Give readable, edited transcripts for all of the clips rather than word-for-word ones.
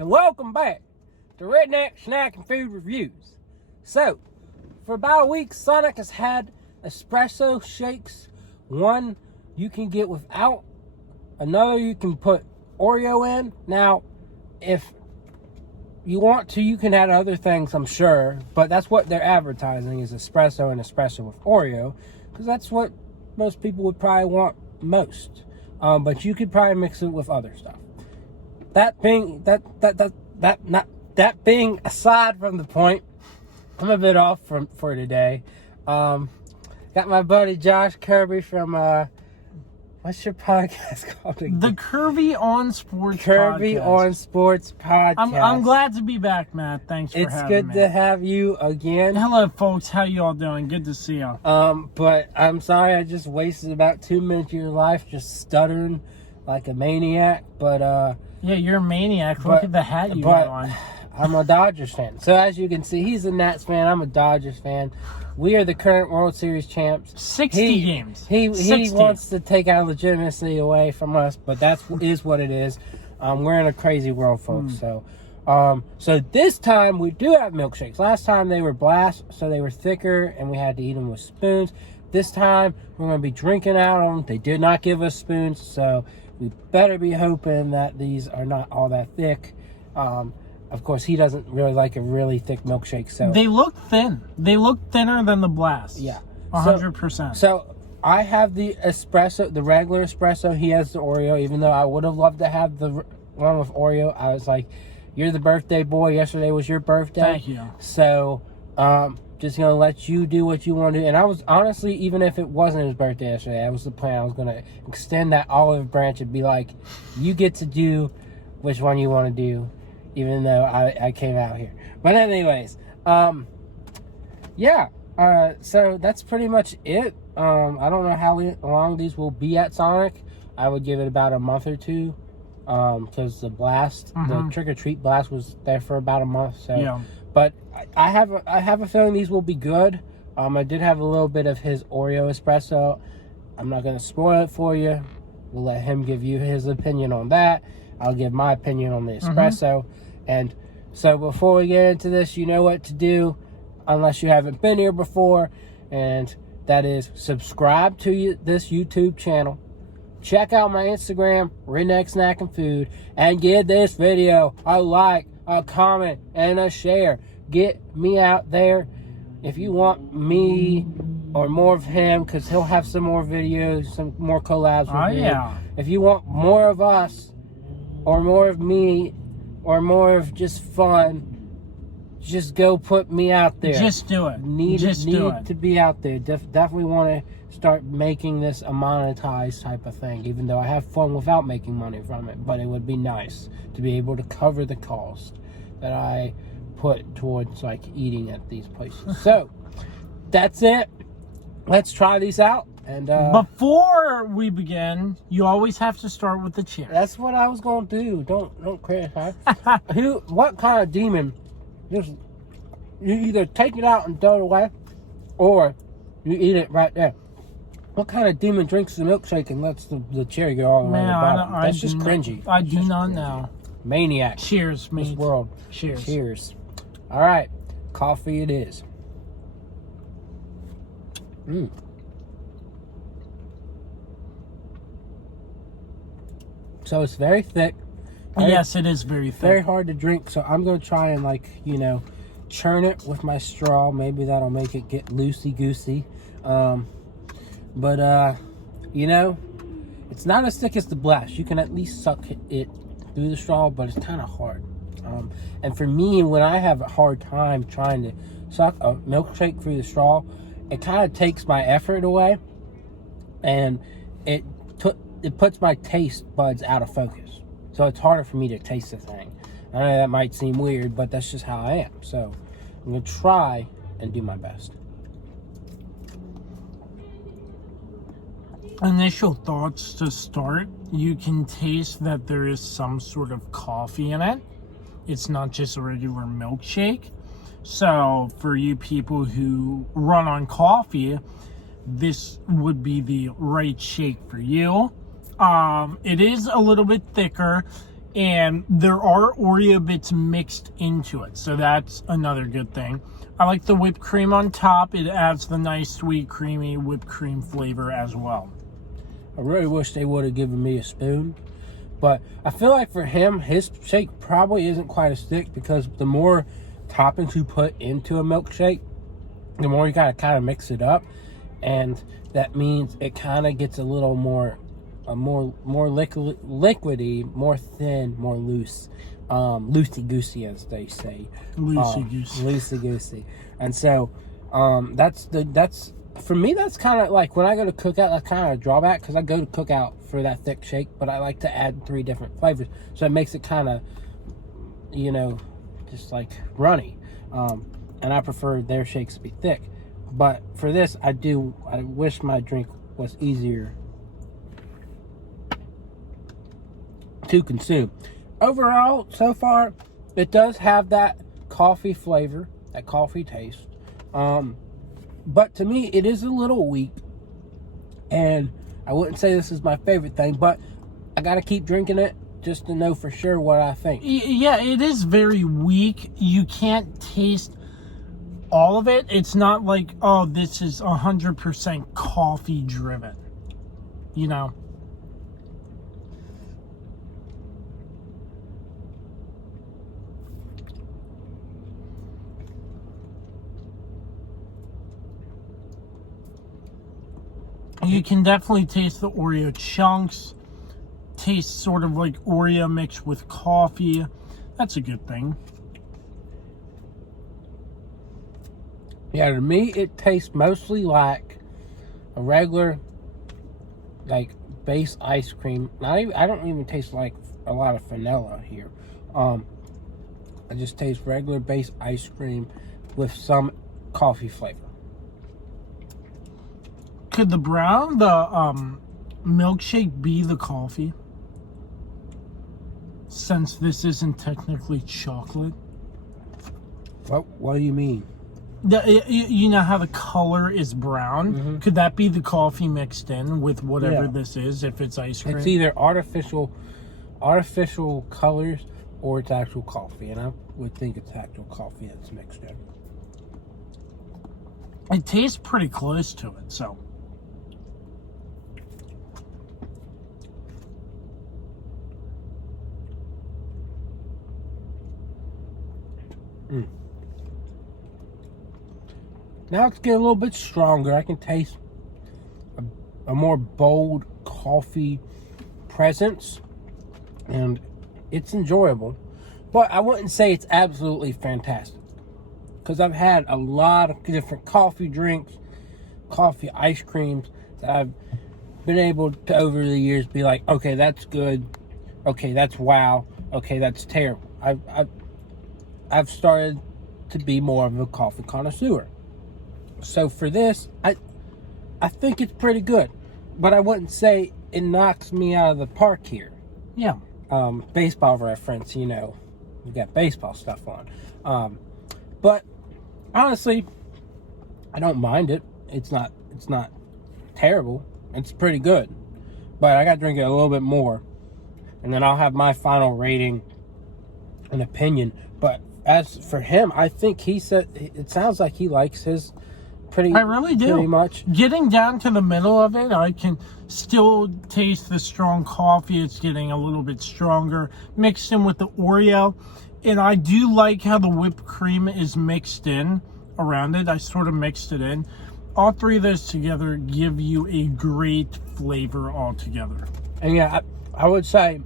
and welcome back to Redneck Snack and Food Reviews. So, for about a week, Sonic has had espresso shakes. One you can get without, another you can put Oreo in. Now, if you want to, you can add other things, I'm sure, but that's what they're advertising is espresso and espresso with Oreo, because that's what most people would probably want most. But you could probably mix it with other stuff. That being aside from the point, I'm a bit off for today. Got my buddy Josh Kirby from what's your podcast called again? The Kirby on Sports Kirby podcast. on Sports podcast. I'm glad to be back, Matt. Thanks for having me. It's good to have you again. Hello, folks. How you all doing? Good to see you. But I'm sorry I just wasted about 2 minutes of your life just stuttering like a maniac. But yeah, you're a maniac. Look at the hat you got on. I'm a Dodgers fan. So as you can see, he's a Nats fan. I'm a Dodgers fan. We are the current World Series champs. 60 games. He wants to take our legitimacy away from us, but that is what it is. We're in a crazy world, folks. So this time we do have milkshakes. Last time they were blast, so they were thicker, and we had to eat them with spoons. This time we're going to be drinking out of them. They did not give us spoons, so we better be hoping that these are not all that thick. Of course, he doesn't really like a really thick milkshake, so... They look thin. They look thinner than the blast. Yeah. 100%. So, I have the espresso, the regular espresso. He has the Oreo, even though I would have loved to have the one with Oreo. I was like, you're the birthday boy. Yesterday was your birthday. Thank you. So, just going to let you do what you want to do. And I was, honestly, even if it wasn't his birthday yesterday, that was the plan. I was going to extend that olive branch and be like, you get to do which one you want to do. Even though I came out here. But anyways, yeah. So that's pretty much it. I don't know how long these will be at Sonic. I would give it about a month or two. Because the blast, the trick-or-treat blast was there for about a month. So, yeah. But I have a feeling these will be good. I did have a little bit of his Oreo espresso. I'm not going to spoil it for you. We'll let him give you his opinion on that. I'll give my opinion on the espresso. And so before we get into this, you know what to do, unless you haven't been here before, and that is subscribe to this YouTube channel. Check out my Instagram, Redneck Snack and Food, and give this video a like, a comment, and a share. Get me out there. If you want me or more of him, because he'll have some more videos, some more collabs with me. Yeah. If you want more of us, or more of me, or more of just fun, just go put me out there. Just do it. Need to be out there. Definitely want to start making this a monetized type of thing, even though I have fun without making money from it. But it would be nice to be able to cover the cost that I put towards like eating at these places. So that's it. Let's try these out. And before we begin, you always have to start with the cheers. That's what I was gonna do. Don't criticize. What kind of demon? Just you either take it out and throw it away, or you eat it right there. What kind of demon drinks the milkshake and lets the cherry go all the way to the bottom? That's just cringy. I do not know. Maniac. Cheers, mate. This world. Cheers. Cheers. All right, coffee it is. So it's very thick. Yes, it is very thick. Very hard to drink. So I'm going to try and churn it with my straw. Maybe that'll make it get loosey-goosey. But it's not as thick as the blast. You can at least suck it through the straw, but it's kind of hard. And for me, when I have a hard time trying to suck a milkshake through the straw, it kind of takes my effort away. And it puts my taste buds out of focus. So it's harder for me to taste the thing. I know that might seem weird, but that's just how I am. So I'm going to try and do my best. Initial thoughts to start, you can taste that there is some sort of coffee in it. It's not just a regular milkshake. So for you people who run on coffee, this would be the right shake for you. It is a little bit thicker. And there are Oreo bits mixed into it, so that's another good thing. I like the whipped cream on top. It adds the nice, sweet, creamy whipped cream flavor as well. I really wish they would have given me a spoon. But I feel like for him, his shake probably isn't quite as thick because the more toppings you put into a milkshake, the more you gotta kind of mix it up. And that means it kind of gets a little more liquidy, more thin, more loose, loosey goosey, as they say. Loosey goosey. And so that's for me. That's kind of like when I go to cookout. That's kind of a drawback because I go to cookout for that thick shake, but I like to add 3 different flavors, so it makes it kind of, just like runny. And I prefer their shakes to be thick. But for this, I wish my drink was easier to consume. Overall, so far, it does have that coffee flavor, that coffee taste. But to me, it is a little weak. And I wouldn't say this is my favorite thing, but I got to keep drinking it just to know for sure what I think. Yeah, it is very weak. You can't taste all of it. It's not like, oh, this is 100% coffee driven. You can definitely taste the Oreo chunks. Tastes sort of like Oreo mixed with coffee. That's a good thing. Yeah, to me, it tastes mostly like a regular, like, base ice cream. I don't even taste like a lot of vanilla here. I just taste regular base ice cream with some coffee flavor. Could the milkshake be the coffee? Since this isn't technically chocolate. What do you mean? You know how the color is brown? Mm-hmm. Could that be the coffee mixed in with whatever this is, if it's ice cream? It's either artificial colors or it's actual coffee, and I would think it's actual coffee that's mixed in. It tastes pretty close to it, so. Now it's getting a little bit stronger. I can taste a more bold coffee presence, and it's enjoyable. But I wouldn't say it's absolutely fantastic, because I've had a lot of different coffee drinks, coffee ice creams that I've been able to, over the years, be like, okay, that's good. Okay, that's wow. Okay, that's terrible. I've started to be more of a coffee connoisseur. So for this, I think it's pretty good. But I wouldn't say it knocks me out of the park here. Yeah. Baseball reference, we got baseball stuff on. But honestly, I don't mind it. It's not terrible. It's pretty good. But I got to drink it a little bit more, and then I'll have my final rating and opinion. But as for him, I think it sounds like he likes his pretty. I really do. Pretty much. Getting down to the middle of it, I can still taste the strong coffee. It's getting a little bit stronger, mixed in with the Oreo. And I do like how the whipped cream is mixed in around it. I sort of mixed it in. All 3 of those together give you a great flavor altogether. And yeah, I would say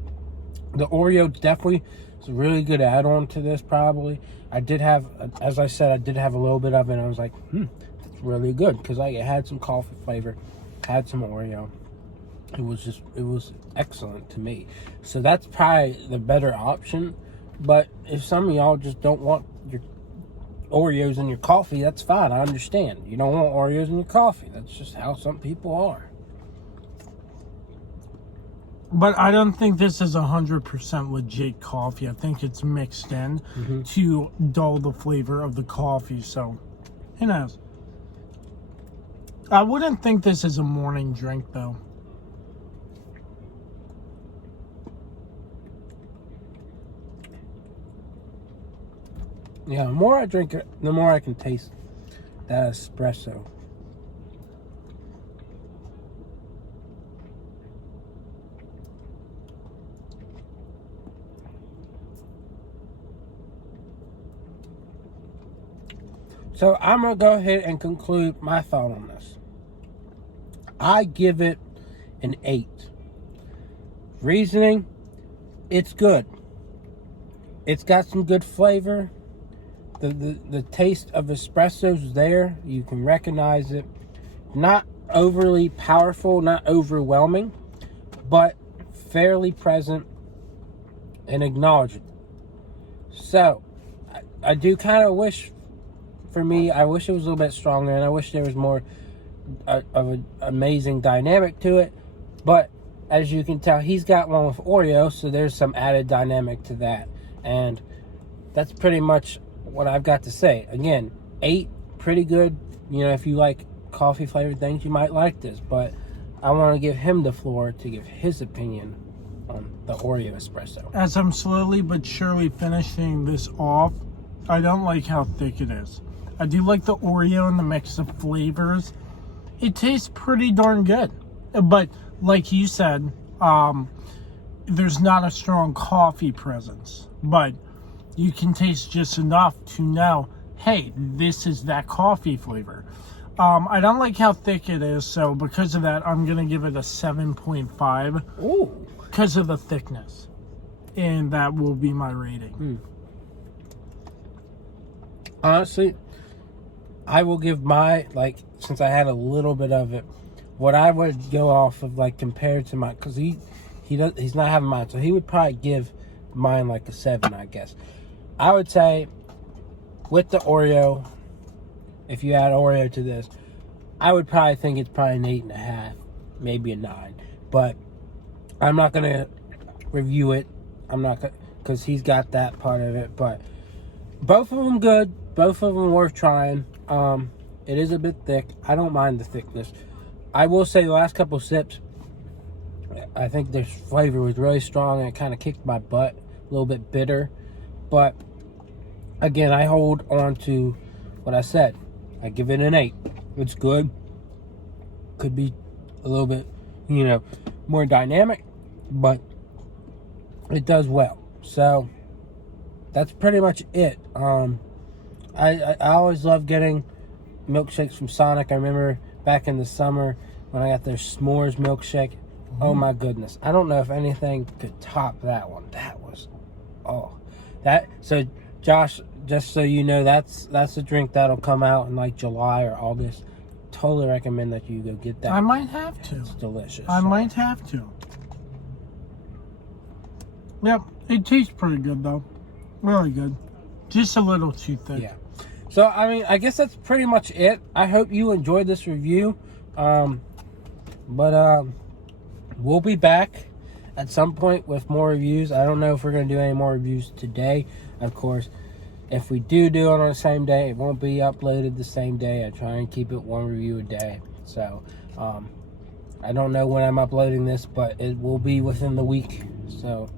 the Oreo definitely is a really good add-on to this, probably. I did have, as I said, a little bit of it, and I was like, that's really good, because it had some coffee flavor, had some Oreo. It was excellent to me. So that's probably the better option. But if some of y'all just don't want your Oreos in your coffee, that's fine. I understand. You don't want Oreos in your coffee. That's just how some people are. But I don't think this is 100% legit coffee. I think it's mixed in to dull the flavor of the coffee. So, who knows? I wouldn't think this is a morning drink, though. Yeah, the more I drink it, the more I can taste that espresso. So I'm going to go ahead and conclude my thought on this. I give it an 8. Reasoning, it's good. It's got some good flavor. The taste of espresso's there. You can recognize it. Not overly powerful, not overwhelming, but fairly present and acknowledgeable. So, I do kind of wish, for me, I wish it was a little bit stronger, and I wish there was more of an amazing dynamic to it. But as you can tell, he's got one with Oreo, so there's some added dynamic to that. And that's pretty much what I've got to say. Again, 8, pretty good. You know, if you like coffee flavored things, you might like this. But I want to give him the floor to give his opinion on the Oreo espresso. As I'm slowly but surely finishing this off, I don't like how thick it is. I do like the Oreo and the mix of flavors. It tastes pretty darn good. But like you said, there's not a strong coffee presence. But you can taste just enough to know, hey, this is that coffee flavor. I don't like how thick it is, so because of that, I'm going to give it a 7.5. Ooh. Because of the thickness. And that will be my rating. Honestly, I will give my, like, since I had a little bit of it, what I would go off of, like, compared to mine, because he's not having mine, so he would probably give mine like a 7, I guess. I would say with the Oreo, if you add Oreo to this, I would probably think it's probably an 8.5, maybe a 9. But I'm not gonna review it. I'm not gonna, because he's got that part of it. But both of them good. Both of them worth trying. It is a bit thick. I don't mind the thickness. I will say the last couple sips, I think the flavor was really strong and it kind of kicked my butt. A little bit bitter. But again, I hold on to what I said. I give it an 8. It's good. Could be a little bit, more dynamic, but it does well. So that's pretty much it. I always love getting milkshakes from Sonic. I remember back in the summer when I got their s'mores milkshake. Oh my goodness. I don't know if anything could top that one. That was, so Josh, just so you know, that's a drink that'll come out in like July or August. Totally recommend that you go get that. I might have to. It's delicious. I might have to. Yep, it tastes pretty good though. Really good. Just a little too thick. Yeah. So, I mean, I guess that's pretty much it. I hope you enjoyed this review. But we'll be back at some point with more reviews. I don't know if we're going to do any more reviews today. Of course, if we do it on the same day, it won't be uploaded the same day. I try and keep it one review a day. So, I don't know when I'm uploading this, but it will be within the week. So,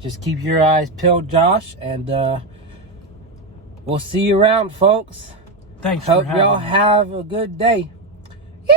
just keep your eyes peeled, Josh, and we'll see you around, folks. Thanks Hope for having y'all me. have a good day. Yay!